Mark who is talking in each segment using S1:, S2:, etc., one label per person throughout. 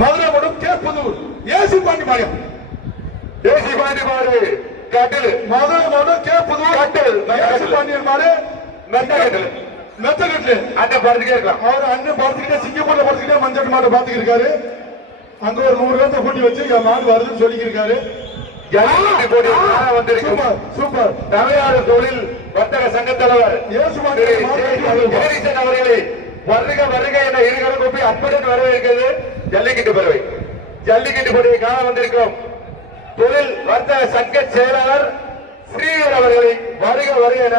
S1: மதுரை மடம் K Pudur AC Pandi மாயம்
S2: AC Pandi மாடு. கட்டில்.
S1: மதுரை மடம் கே புதூர்
S2: கட்டில்.
S1: ஏசி பாண்டியன் மாடு.
S2: மெத்த கட்டில்.
S1: மெத்தகட்டு
S2: அந்த படத்துக்கே இருக்கலாம்.
S1: அவர் அண்ணன் பார்த்துக்கிட்டே சிங்கப்பூர்ல பார்த்துக்கிட்டே மஞ்சள் மாட்டை பார்த்துக்கிட்டு இருக்காரு அங்க ஒரு நூறு பேர்த்த கூட்டி வச்சு என் மாடு வருதுன்னு சொல்லிக்கிருக்காரு. சூப்பர்
S2: தமிழ்நாடு தொழில் வர்த்தக சங்க தலைவர். அவர்களே வருக வருக என இருகளும் கூப்பி அற்புதம் வரவேற்கிறது ஜல்லிக்கட்டு பறவை ஜல்லிக்கட்டு போட்டியை காண வந்திருக்கும் தொழில் வர்த்தக சங்க செயலாளர் ஸ்ரீதர் அவர்களை வருக வருக என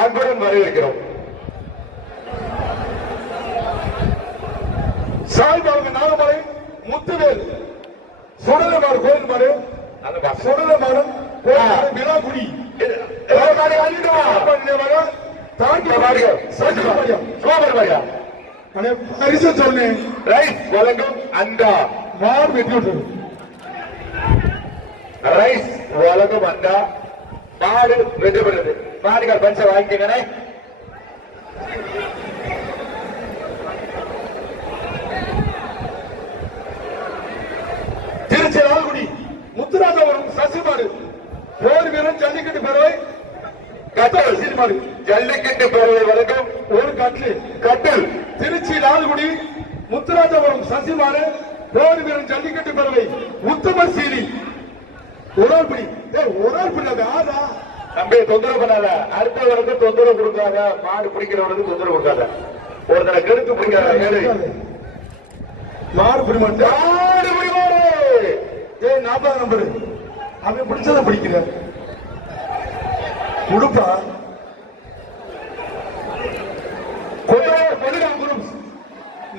S2: அன்புடன் வரவேற்கிறோம்
S1: சாய்பாபு நாகமலை முத்துவேல் சுடலமாறு கோயில்
S2: பாசம்.
S1: சுடலமாறு விழாக்குடி. தாண்டி
S2: இந்த மாடுகள்.
S1: சச்சிபாளையம். பரிசு சொன்னேன்
S2: ரைஸ் வழங்கும் அண்டா
S1: வெட்டி விட்டுரு
S2: ரைஸ் வழங்கும் அண்டா மாடு வெற்றி பெறுது மாடுகள் பஞ்ச வாங்கிக்கங்கண்ணே
S1: திருச்சி லால்குடி முத்துராஜபுரம் சசிமாடு போர் வீரன் ஜல்லிக்கட்டு பெறவை
S2: கட்டல்
S1: சீர்மாடு
S2: ஜல்லிக்கட்டு பேரவை வழங்கும்
S1: ஒரு கட்லு
S2: கட்டில்
S1: திருச்சி லால்குடி முத்துராஜபுரம் சசிமாடு போர் வீரன் ஜல்லிக்கட்டு பெறவை உத்தம சீனி. உடற்படி ஏ உடற்படி அது ஆதா
S2: தம்பி தொந்தரவு பண்ணாத. அடுத்தவருக்கு தொந்தரவு கொடுக்காத. மாடு பிடிக்கிறவனுக்கு தொந்தரவு கொடுக்காத. ஒருத்தனை கெடுத்து பிடிக்காத. ஏழு
S1: மாடு பிடி
S2: மாடு பிடிமாடு
S1: ஏய் நாற்பது நம்பரு அவன் பிடிச்சதை பிடிக்கிற உடுப்பா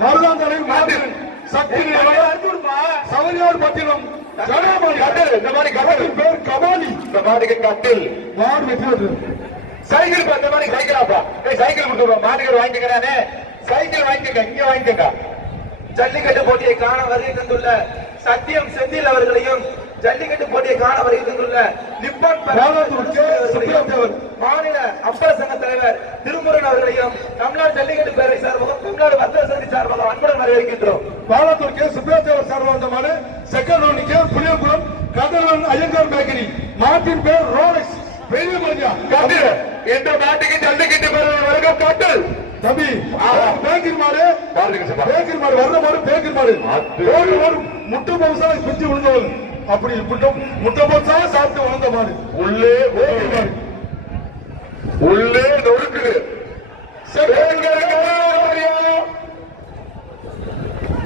S1: மருதாந்தலை மாட்டின் சக்தி சவரியார் பட்டினம்
S2: சைக்கிள் இந்த மாதிரி சைக்கிளாப்பா சைக்கிள் கொடுத்துருவோம் மாடுகள் வாங்கிக்கிறானே. சைக்கிள் வாங்கிக்கங்க இங்க வாங்கிக்கங்க.
S3: ஜல்லிக்கட்டு போட்டியை காண வருகை தந்துள்ள சத்தியம் செந்தில் அவர்களையும் ஜல்லிக்கட்டு போட்டியை காண வருகை தந்துள்ள நிப்பான்
S1: வேளாத்தூர் கே. சுப்ரியா தேவர்.
S3: மாநில அப்பர் சங்க தலைவர் திருமுருகன் அவர்களையும் தமிழ்நாடு ஜல்லிக்கட்டு பேரவை சார்பாகவும் தமிழ்நாடு வர்த்தக சந்தி சார்பாக அன்புடன் வரவேற்கின்றோம்
S1: பாலாத்தூர் கே. சுப்ரேத்தேவர் சார்பாக ரவுண்டுக்கு புளியங்குளம் கதலன் ஐயங்கார் பேக்கரி மாட்டின் பேர் ரோலக்ஸ் பெரிய மரியா
S2: கட்டில் இந்த மாட்டுக்கு ஜல்லிக்கட்டு வழங்கும் கட்டில்
S1: தம்பி பேக்கரி மாடு பேக்கரி மாடு வர்ற மாடு பேக்கரி மாடு முட்டை பவுசா பிச்சு விழுந்தவன் அப்படி முட்டை பவுசா சாப்பிட்டு வளர்ந்த மாடு
S2: உள்ளே
S1: பேக்கரி மாடு
S2: உள்ளே நொறுக்குது.
S1: பாலத்தூர்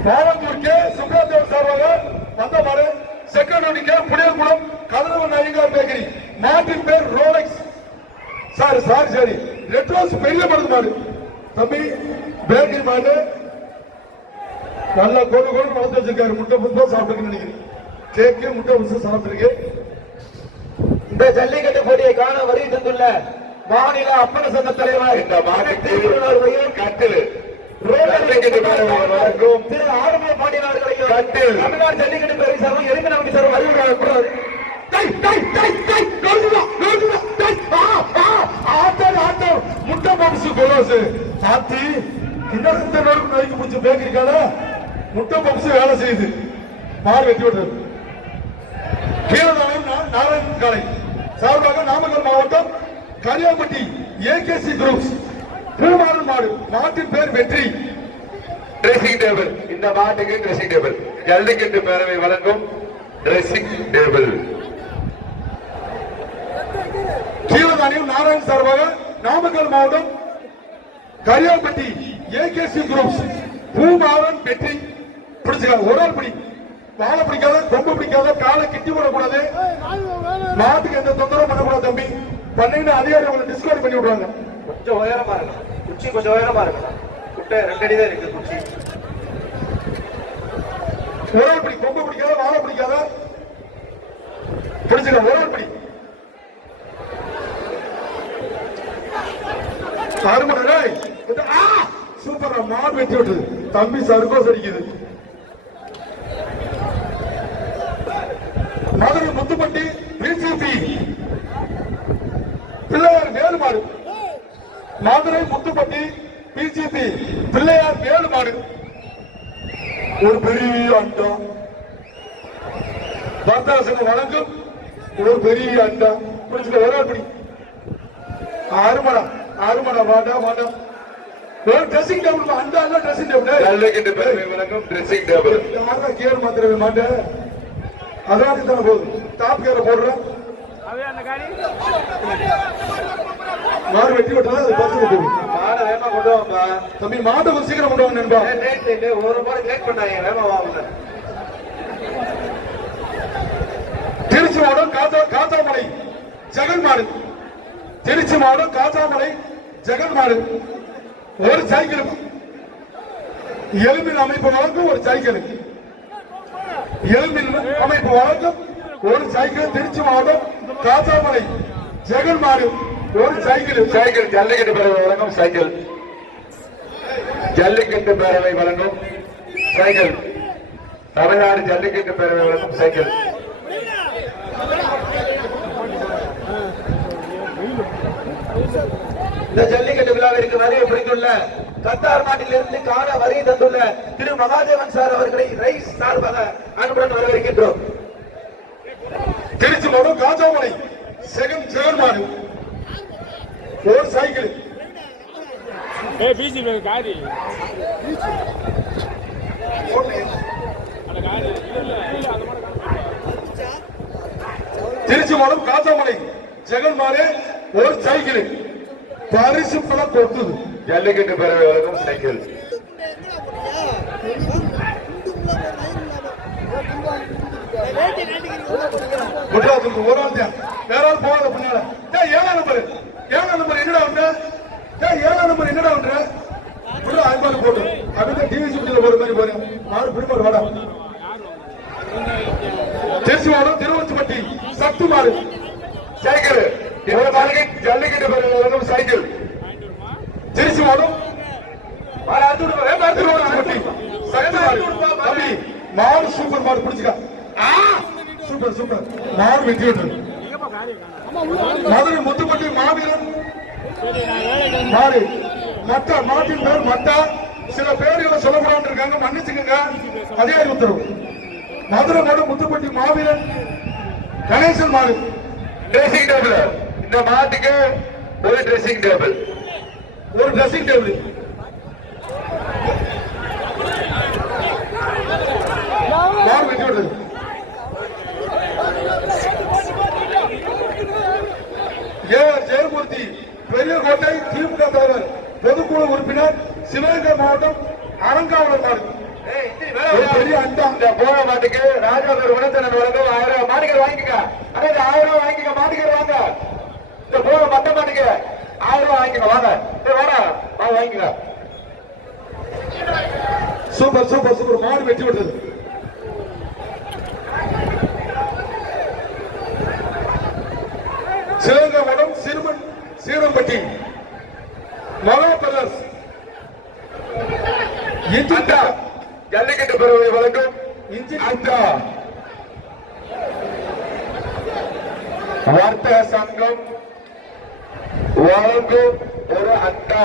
S1: கே சுப்ரேத்தேவர் சார்பாக வந்த மாடு செகண்ட் ரவுண்டுக்கு புளியங்குளம் கதலவன் ஐயங்கார் பேக்கரி. மாட்டின் பேர் Rolex sorry sorry sorry red rose பெரிய மருந்து மாடு தம்பி பேக்கரி மாடு நல்லா கோடு கோடு வளர்த்து வச்சிருக்காரு. முட்டை புதுசா சாப்பிட்டுருக்குன்னு நினைக்கிறேன். கேக்கு முட்டை புதுசா சாப்பிட்டுருக்கு.
S3: இந்த ஜல்லிக்கட்டு போட்டியை காண வருகை தந்துள்ள மாநில அப்பன சங்க தலைவர்
S2: இந்த
S3: அவர்களையும்
S2: கட்டில்.
S3: திரு ஆறுமுக பாண்டியன் அவர்களையும்
S2: கட்டில்.
S3: தமிழ்நாடு ஜல்லிக்கட்டு பேரவை சார்பாக எருமை நம்பி
S1: ஆத்தர், ஆத்தர், முட்டை பப்ஸ் கொலோசு. ஆத்தி, கிண்ணறத்தை நொறுக்கு நொறுக்கி பிடிச்ச பேக்கரி கடை, முட்டை பப்ஸ் வேலை செய்யுது. மாடு வெட்டி விடுறது. கீழதானம் நாராயணன் காலை. சார்பாக நாமக்கல் மாவட்டம் கரியாப்பட்டி ஏகேசி குரூப்ஸ் பூமாறன் மாடு மாட்டின் பேர் வெற்றி.
S2: ட்ரெஸ்ஸிங் டேபிள் இந்த மாட்டுக்கு ட்ரெஸ்ஸிங் டேபிள் ஜல்லிக்கட்டு பேரவை வழங்கும் ட்ரெஸ்ஸிங் டேபிள்
S1: கீழதானியம் நாராயண் சார்பாக நாமக்கல் மாவட்டம் கரியாப்பட்டி ஏகேசி குரூப்ஸ் பூமாவன் வெற்றி. பிடிச்சுக்க ஒரு ஆள் பிடி. வாழை பிடிக்காத கொம்பு பிடிக்காத காலை கிட்டி விடக்கூடாது. மாட்டுக்கு எந்த தொந்தரவும் பண்ணக்கூடாது தம்பி. பண்ணீங்கன்னா அதிகாரி உங்களை டிஸ்கவுண்ட் பண்ணி விடுவாங்க
S3: கொஞ்சம் உயரமா இருக்கணும். குச்சி கொஞ்சம் உயரமா இருக்கணும். குட்டை ரெண்டு அடி தான் இருக்கு குச்சி.
S1: ஒரு பிடி கொம்பு பிடிக்காத வாழை பிடிக்காத. பிடிச்சுக்க ஒரு பிடி. அருமனை சூப்பரா மாடு வெட்டி விட்டுது. தம்பி சர்க்கோஸ் அடிக்குது. மதுரை முத்துப்பட்டி பிசிபி பிள்ளையார் வேலுமாடு மதுரை முத்துப்பட்டி பிஜிபி பிள்ளையார் வேலுமாடு. ஒரு பெரிய அண்டா. பர்தாசன வழங்கும் ஒரு பெரிய அண்டா. புரிஞ்சுக்க ஒரு ஆள் பிடி அருமடா அருமடா வாடா வாடா. ஒரு ட்ரெஸ்ஸிங் டேபிள் அண்டா இல்ல ட்ரெஸ்ஸிங் டேபிள்
S2: ஜல்லிக்கட்டு பெருமை வழங்கும் ட்ரெஸ்ஸிங் டேபிள்
S1: யாரா கேர் மாத்திரவே மாட்டேன் அதான் தானே போதும் டாப் கேர போடுறேன். மாடு வெட்டி விட்டா அது பத்து போகும்
S3: மாடை வேகமா கொண்டு வாப்பா.
S1: தம்பி மாட்டை கொஞ்சம் சீக்கிரம் கொண்டு வாங்க நண்பா.
S3: ஒரு மாடு லேட் பண்ணாங்க வேகமா வாங்க.
S1: திருச்சி மாவட்டம் காத்தா காத்தாமலை ஜெகன் மாடு திருச்சி மாவட்டம் காத்தாமலை ஜெகன் மாடு ஒரு சைக்கிள். எலும்பின் அமைப்பு வழங்கும் ஒரு சைக்கிள். எலும்பின் அமைப்பு வழங்கும் ஒரு சைக்கிள். திருச்சி மாவட்டம் காத்தாமலை ஜெகன் மாடு ஒரு சைக்கிள்
S2: சைக்கிள். ஜல்லிக்கட்டு பேரவை வழங்கும் சைக்கிள். ஜல்லிக்கட்டு பேரவை வழங்கும் சைக்கிள். தமிழ்நாடு ஜல்லிக்கட்டு பேரவை வழங்கும் சைக்கிள்.
S3: இந்த ஜல்லிக்கட்டு விழாவிற்கு வருகை புரிந்துள்ள கத்தார் நாட்டிலிருந்து காண வருகை தந்துள்ள திரு மகாதேவன் சார் அவர்களை ரைஸ் சார்பாக அன்புடன் வரவேற்கின்றோம்.
S1: திருச்சி மாவட்டம் காஜாமலை செகண்ட் ஜெகன் ஒரு சைக்கிள்.
S4: ஏ பீச்சி காரி.
S1: திருச்சி மாவட்டம் காத்தாமலை ஜெகன் மாறு ஒரு சைக்கிள். பரிசு பணம் கொடுத்தது.
S2: ஜல்லிக்கட்டு பேரவை வழக்கம் சைக்கிள்.
S1: குஜராத்துக்கு ஒரு ஆள் வேற ஆள் போகாத பின்னால. ஏழாயிரம் பேரு. ஏழாம் நம்பர் என்னடா பண்ற ஏழாம் நம்பர் என்னடா பண்ற புள்ள ஐம்பது போட்டு. அப்படியே டிவி சுட்டில போற மாதிரி போறேன் மாடு பிடிமாடு வாடா திருச்சி திருவச்சிப்பட்டி சத்து மாடு.
S2: சைக்கிள் இந்த மாதிரி ஜல்லிக்கட்டு பேரவை சைக்கிள்.
S1: திருச்சி
S3: மாடு.
S1: சூப்பர் மாடு பிடிச்சிக்க. Super super. மாடு வெற்றி மதுரை முத்துப்பட்டி மாவீரன். மாடு மட்டா மாட்டின் பேர் மட்டா சில பேர்களை சொல்லக்கூடாது இருக்காங்க மன்னிச்சுக்கங்க. அதிகாரி உத்தரவு மதுரை மாடு முத்துப்பட்டி மாவீரன். கணேசன் மாடு.
S2: ட்ரெஸ்ஸிங் டேபிள் இந்த மாட்டுக்கு ஒரு ட்ரெஸ்ஸிங் டேபிள்
S1: ஒரு ட்ரெஸ்ஸிங் டேபிள் மாடு வெற்றி விடுறது ஏ ஜெயமூர்த்தி பெரியகோட்டை திமுக தலைவர் உறுப்பினர் சிவகங்கை மாவட்டம். பெரிய
S2: வழங்கும் ஆயிரம் ரூபாய் வாங்கிக்க அண்ணா இந்த ஆயிரம் ரூபாய் வாங்கிக்க மாட்டுக்கர் வாங்க. இந்த போன மட்ட மாட்டுக்கு ஆயிரம் ரூபாய் வாங்கிக்க வாங்க. ஏய் வாடா. வா வாங்கிக்க.
S1: Super super super. மாடு வெற்றி விடுறது சிவகங்கை மாவட்டம் சிறுமன் சீரம்பட்டி. இன்ஜின்
S2: அண்டா ஜல்லிக்கட்டு பெறுவதை வழங்கும் அண்டா வர்த்தக சங்கம் வழங்கும் ஒரு அண்டா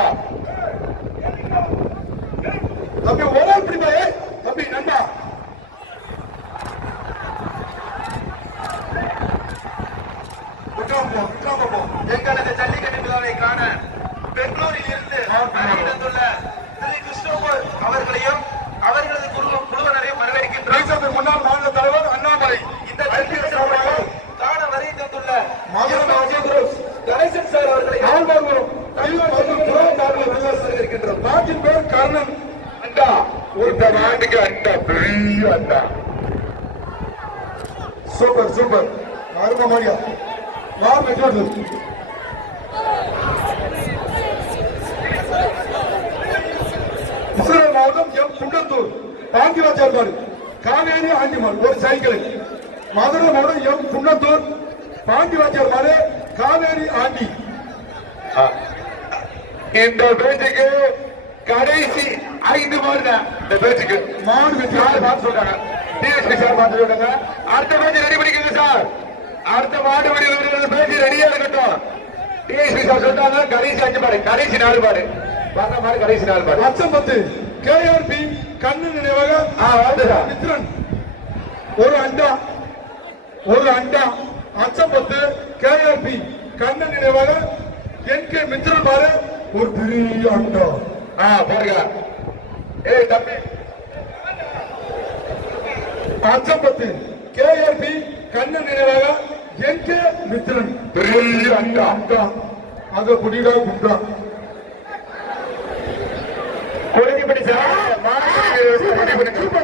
S1: தம்பி ஒரு ஆள் தம்பி நண்பா உட்கார்ந்து
S3: பெங்களூரில் இருந்து வருகை தந்துள்ள திரு கிறிஸ்டோபர் அவர்களையும் அவர்களது குழு குழுவினரையும் வரவேற்கின்றோம்.
S1: தேசத்தின் முன்னாள் மாநில தலைவர் அண்ணாமலை
S3: இந்த காண வருகை தந்துள்ள கணேசன் சார் அவர்களை
S1: வரவேற்கின்றோம். நாட்டின் பேர் கர்ணன்.
S2: அண்டா. இந்த நாட்டுக்கு அண்டா பெரிய அண்டா.
S1: Super super. அருமை மாடியா மாடு வெற்றி மதுரை மாவட்டம் எம் குண்டத்தூர் பாங்கிராஜார் மாடு காவேரி ஆண்டி மாடு ஒரு சைக்கிள். மதுரை மாவட்டம் எம் குண்டத்தூர் பாண்டிவாச்சியார் மாடு காவேரி ஆண்டி.
S2: இந்த பேச்சுக்கு கடைசி ஐந்து மாடு தான். இந்த பேச்சுக்கு
S1: மாடு விடுறது.
S2: பார்த்து சொல்றாங்க. டிஎஸ்பி சார் பார்த்து சொல்றாங்க அடுத்த பேச்சு ரெடி பண்ணிக்கோங்க சார். அடுத்த மாடு வடிவில் பேச்சு ரெடியா இருக்கட்டும். டிஎஸ்பி சார் சொல்றாங்க கடைசி அஞ்சு மாடு கடைசி நாலு மாடு. வந்த மாடு கடைசி நாலு மாடு
S1: அச்சம் பத்து கேஆர்பி கண்ணன் நினைவாக மித்ரன். ஒரு அண்டா. ஒரு அண்டா. அச்சம்பத்து கேஆர்பி கண்ணன் நினைவாக என் கே மித்ரன் பாரு. ஒரு பெரிய அண்டா.
S2: ஆ பாருங்க ஏய் தம்பி.
S1: அச்சம்பத்து கேஆர்பி கண்ணன் நினைவாக என் கே மித்ரன்.
S2: பெரிய அண்டா.
S1: அண்டா அத குடிடா குண்டா.
S2: கொழுந்திப்படி சார் மாநில